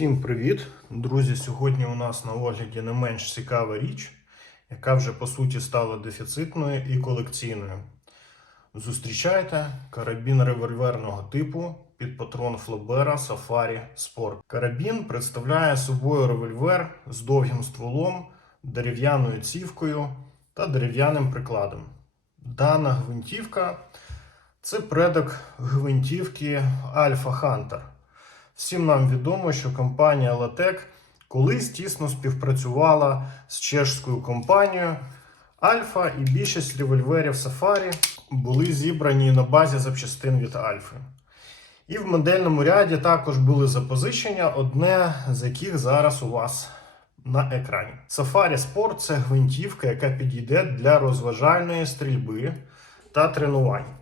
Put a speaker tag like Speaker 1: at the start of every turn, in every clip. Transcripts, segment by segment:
Speaker 1: Всім привіт! Друзі, сьогодні у нас на огляді не менш цікава річ, яка вже по суті стала дефіцитною і колекційною. Зустрічайте карабін револьверного типу під патрон Флобера Safari Sport. Карабін представляє собою револьвер з довгим стволом, дерев'яною цівкою та дерев'яним прикладом. Дана гвинтівка це предок гвинтівки Alpha Hunter. Всім нам відомо, що компанія Latec колись тісно співпрацювала з чешською компанією Альфа і більшість револьверів Safari були зібрані на базі запчастин від Альфи. І в модельному ряді також були запозичення, одне з яких зараз у вас на екрані. Safari Sport це гвинтівка, яка підійде для розважальної стрільби та тренувань.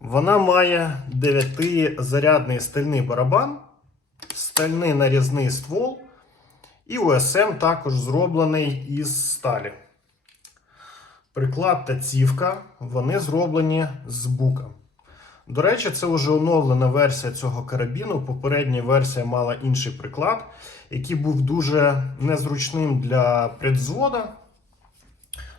Speaker 1: Вона має 9-зарядний стальний барабан, стальний нарізний ствол, і УСМ також зроблений із сталі. Приклад та цівка вони зроблені з бука. До речі, це вже оновлена версія цього карабіну. Попередня версія мала інший приклад, який був дуже незручним для предзвода.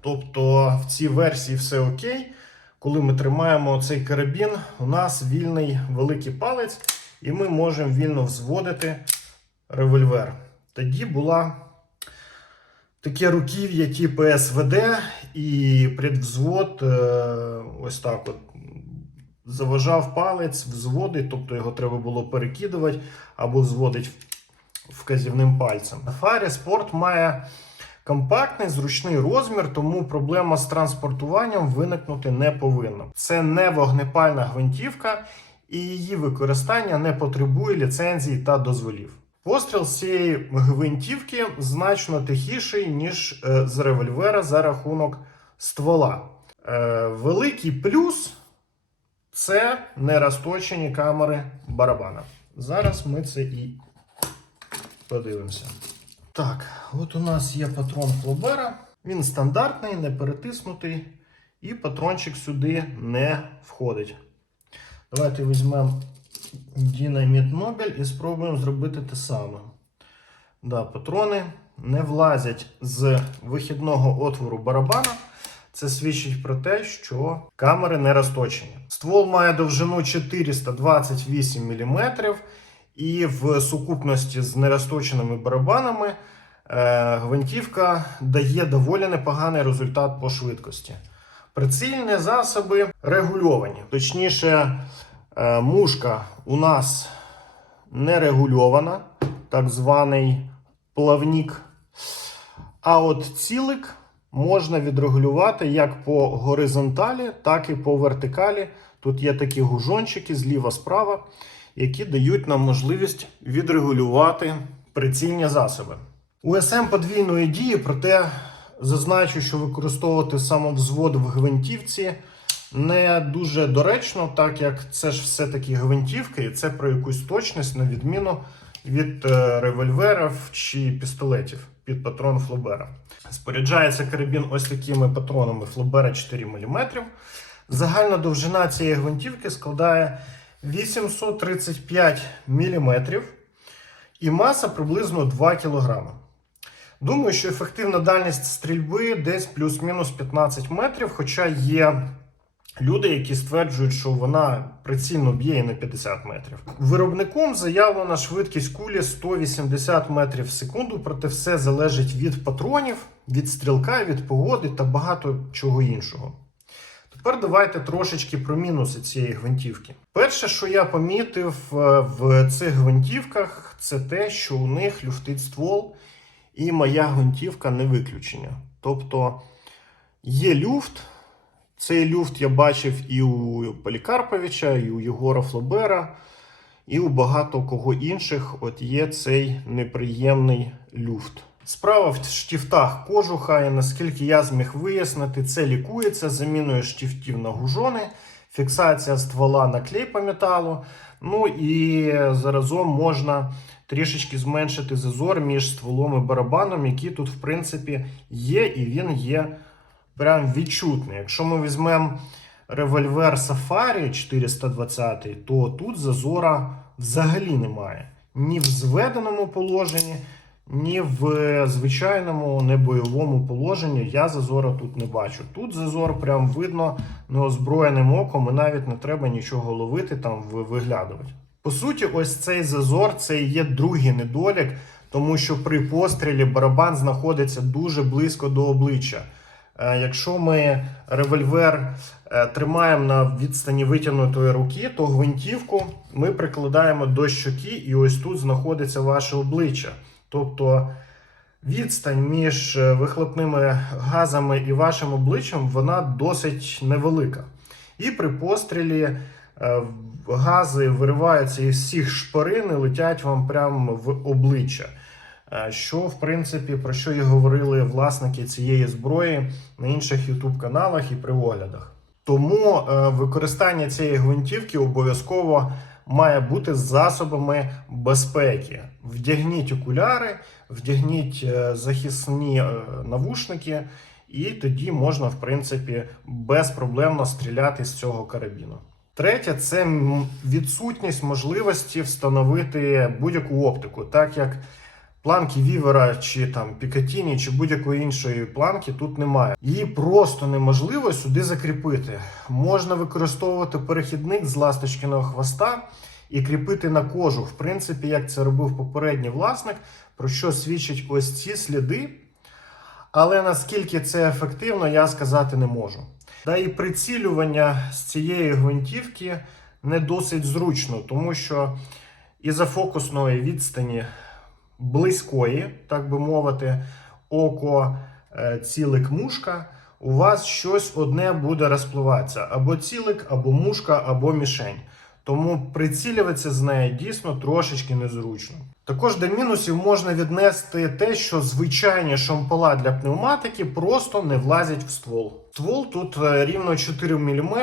Speaker 1: Тобто в цій версії все окей. Коли ми тримаємо цей карабін, у нас вільний великий палець, і ми можемо вільно взводити револьвер. Тоді була таке руків'я типу СВД, і предвзвод е, ось так от заважав палець, взводить, тобто його треба було перекидувати або взводити вказівним пальцем. Safari Sport має компактний, зручний розмір, тому проблема з транспортуванням виникнути не повинна. Це не вогнепальна гвинтівка, і її використання не потребує ліцензій та дозволів. Постріл з цієї гвинтівки значно тихіший, ніж е, з револьвера за рахунок ствола. Е, великий плюс це нерозточені камери барабана. Зараз ми це і подивимося. Так, от у нас є патрон Флобера. Він стандартний, не перетиснутий, і патрончик сюди не входить. Давайте візьмемо Dynamit Nobel і спробуємо зробити те саме. Да, Патрони не влазять з вихідного отвору барабана. Це свідчить про те, що камери не розточені. Ствол має довжину 428 мм, і в сукупності з нерозточеними барабанами гвинтівка дає доволі непоганий результат по швидкості. Прицільні засоби регульовані. Точніше, е, мушка у нас не регульована, так званий плавник. А от цілик можна відрегулювати як по горизонталі, так і по вертикалі. Тут є такі гужончики зліва-справа, які дають нам можливість відрегулювати прицільні засоби. УСМ подвійної дії, проте зазначу, що використовувати самовзвод в гвинтівці не дуже доречно, так як це ж все-таки гвинтівка, і це про якусь точність, на відміну від е, револьверів чи пістолетів під патрон Флобера. Споряджається карабін ось такими патронами Флобера 4 мм. Загальна довжина цієї гвинтівки складає 835 мм і маса приблизно 2 кг. Думаю, що ефективна дальність стрільби десь плюс-мінус 15 метрів, хоча є люди, які стверджують, що вона прицільно б'є і на 50 метрів. Виробником заявлена швидкість кулі 180 метрів в секунду, проте все залежить від патронів, від стрілка, від погоди та багато чого іншого. Тепер давайте трошечки про мінуси цієї гвинтівки. Перше, що я помітив е, в цих гвинтівках, це те, що у них люфтить ствол, і моя гвинтівка не виключення. Тобто є люфт. Цей люфт я бачив і у Полікарповича, і у Єгора Флобера, і у багато кого інших от є цей неприємний люфт. Справа в штифтах кожуха, і наскільки я зміг вияснити, це лікується заміною штифтів на гужони, фіксація ствола на клей по металу. Ну і заразом можна трішечки зменшити зазор між стволом і барабаном, який тут, в принципі, є, і він є прям відчутний. Якщо ми візьмемо револьвер Safari 420, то тут зазора взагалі немає. ні в зведеному положенні, ні в е, звичайному небойовому положенні. Я зазора тут не бачу. Тут зазор прям видно неозброєним оком, і навіть не треба нічого ловити там виглядувати. По суті, ось цей зазор це і є другий недолік, тому що при пострілі барабан знаходиться дуже близько до обличчя. Е, Якщо ми револьвер е, тримаємо на відстані витягнутої руки, то гвинтівку ми прикладаємо до щоки, і ось тут знаходиться ваше обличчя. Тобто відстань між е, вихлопними газами і вашим обличчям вона досить невелика. І при пострілі гази вириваються із всіх шпарин і летять вам прямо в обличчя. Е, Що, в принципі, про що і говорили власники цієї зброї на інших youtube каналах і при оглядах. Тому е, використання цієї гвинтівки обов'язково має бути з засобами безпеки. Вдягніть окуляри, вдягніть е, захисні навушники, і тоді можна, в принципі, безпроблемно стріляти з цього карабіну. Третє це відсутність можливості встановити будь-яку оптику, так як планки Вівера чи там Пікатіні, чи будь-якої іншої планки тут немає. Її просто неможливо сюди закріпити. Можна використовувати перехідник з ласточкиного хвоста і кріпити на кожух. В принципі, як це робив попередній власник, про що свідчать ось ці сліди. Але наскільки це ефективно, я сказати не можу. Та і прицілювання з цієї гвинтівки не досить зручно, тому що із-за фокусної відстані близької, так би мовити, око е, цілик мушка, у вас щось одне буде розпливатися: або цілик, або мушка, або мішень. Тому прицілюватися з неї дійсно трошечки незручно. Також до мінусів можна віднести те, що звичайні шомпола для пневматики просто не влазять в ствол. Ствол тут е, рівно 4 мм,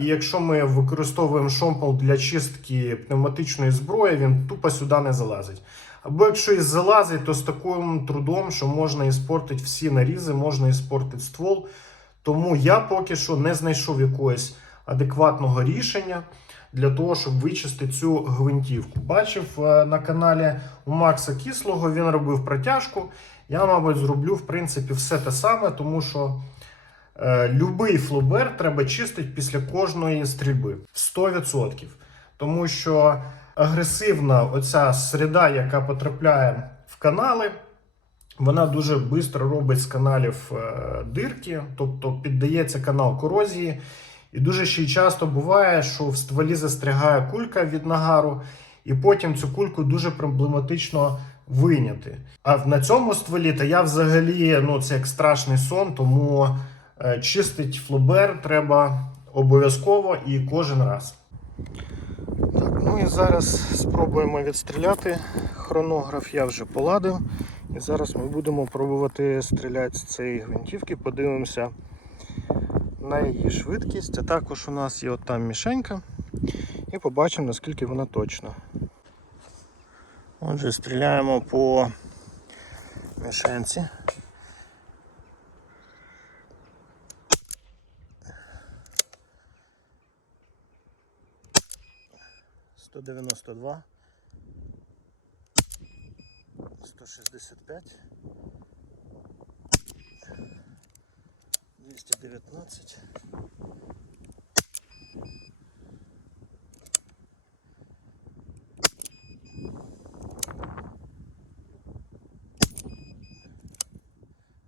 Speaker 1: і якщо ми використовуємо шомпол для чистки пневматичної зброї, він тупо сюди не залазить. Або якщо і залазить, то з таким трудом, що можна іспортити всі нарізи, можна іспортити ствол. Тому я поки що не знайшов якогось адекватного рішення для того, щоб вичистити цю гвинтівку. Бачив е, на каналі у Макса Кислого, він робив протяжку. Я, мабуть, зроблю в принципі все те саме, тому що е, любий флобер треба чистити після кожної стрільби 100%. Тому що агресивна оця середа, яка потрапляє в канали, вона дуже швидко робить з каналів е, дирки, тобто піддається канал корозії. І дуже ще й часто буває, що в стволі застрягає кулька від нагару, і потім цю кульку дуже проблематично вийняти. А на цьому стволі та я взагалі ну це як страшний сон, тому е, чистить флобер треба обов'язково і кожен раз. Так, ну і зараз спробуємо відстріляти. Хронограф я вже поладив. І зараз ми будемо пробувати стріляти з цієї гвинтівки. Подивимося на її швидкість. А також у нас є от там мішенька. І побачимо, наскільки вона точна. Отже, стріляємо по мішенці. Сто дев'яносто два. Сто шістдесят п'ять. 219.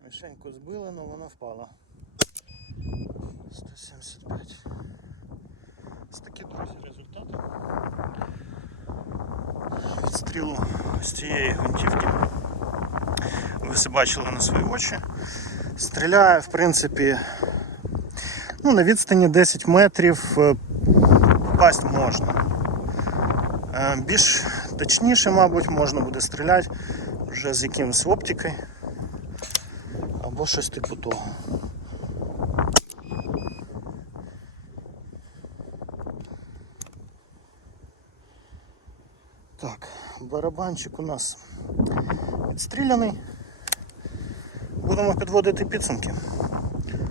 Speaker 1: Мишеньку збили, але вона впала. 175. Ось такі, друзі, результати. Відстрілу з цієї гвинтівки. Ви все бачили на свої очі. Стріляє, в принципі, ну, на відстані 10 метрів е, попасть можна. Е, Більш точніше, мабуть, можна буде стріляти вже з якимось оптикою або щось типу того. Так, барабанчик у нас відстріляний будемо підводити підсумки.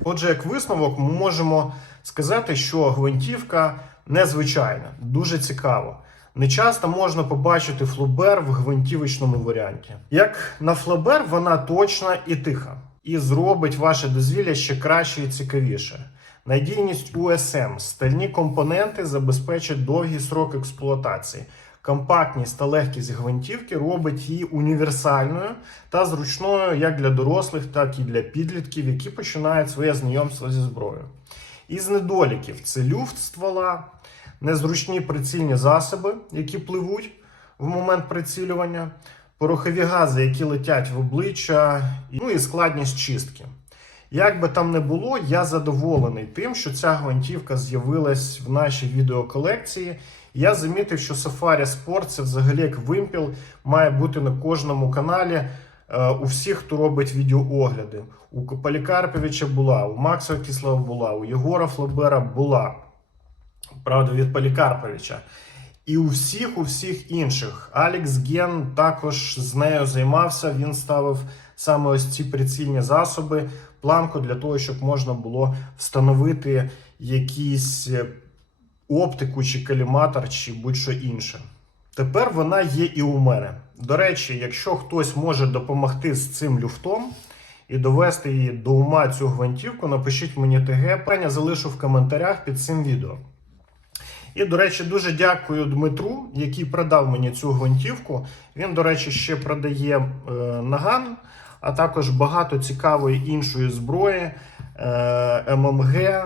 Speaker 1: Отже, як висновок, ми можемо сказати, що гвинтівка незвичайна, дуже цікава. Не часто можна побачити флобер в гвинтівочному варіанті. Як на флобер, вона точна і тиха, і зробить ваше дозвілля ще краще і цікавіше. Надійність USM, стальні компоненти забезпечать довгий срок експлуатації. Компактність та легкість гвинтівки робить її універсальною та зручною як для дорослих, так і для підлітків, які починають своє знайомство зі зброєю. Із недоліків це люфт ствола, незручні прицільні засоби, які пливуть в момент прицілювання, порохові гази, які летять в обличчя, ну і складність чистки. Як би там не було, я задоволений тим, що ця гвинтівка з'явилась в нашій відеоколекції. Я замітив, що Safari Sport це взагалі як вимпіл має бути на кожному каналі. е, У всіх, хто робить відеоогляди. У Полікарповича була, у Макса Кислова була, у Єгора Флобера була. Правда, від Полікарповича. І у всіх, у всіх інших. Алекс Ген також з нею займався. Він ставив саме ось ці прицільні засоби, планку для того, щоб можна було встановити якісь е, оптику чи каліматор, чи будь-що інше. Тепер вона є і у мене. До речі, якщо хтось може допомогти з цим люфтом і довести її до ума цю гвинтівку, напишіть мені ТГ. Паня залишу в коментарях під цим відео. І, до речі, дуже дякую Дмитру, який продав мені цю гвинтівку. Він, до речі, ще продає е, наган, а також багато цікавої іншої зброї, е, ММГ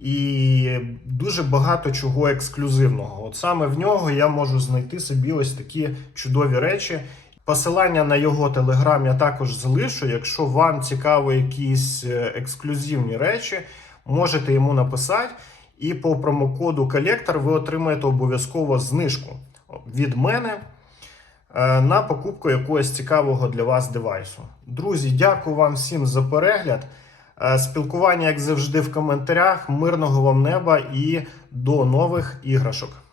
Speaker 1: і дуже багато чого ексклюзивного. От саме в нього я можу знайти собі ось такі чудові речі. Посилання на його телеграм я також залишу. Якщо вам цікаво якісь е, ексклюзивні речі, можете йому написати. І по промокоду колектор ви отримаєте обов'язково знижку від мене е, на покупку якогось цікавого для вас девайсу. Друзі, дякую вам всім за перегляд. Е, Спілкування, як завжди, в коментарях. Мирного вам неба і до нових іграшок.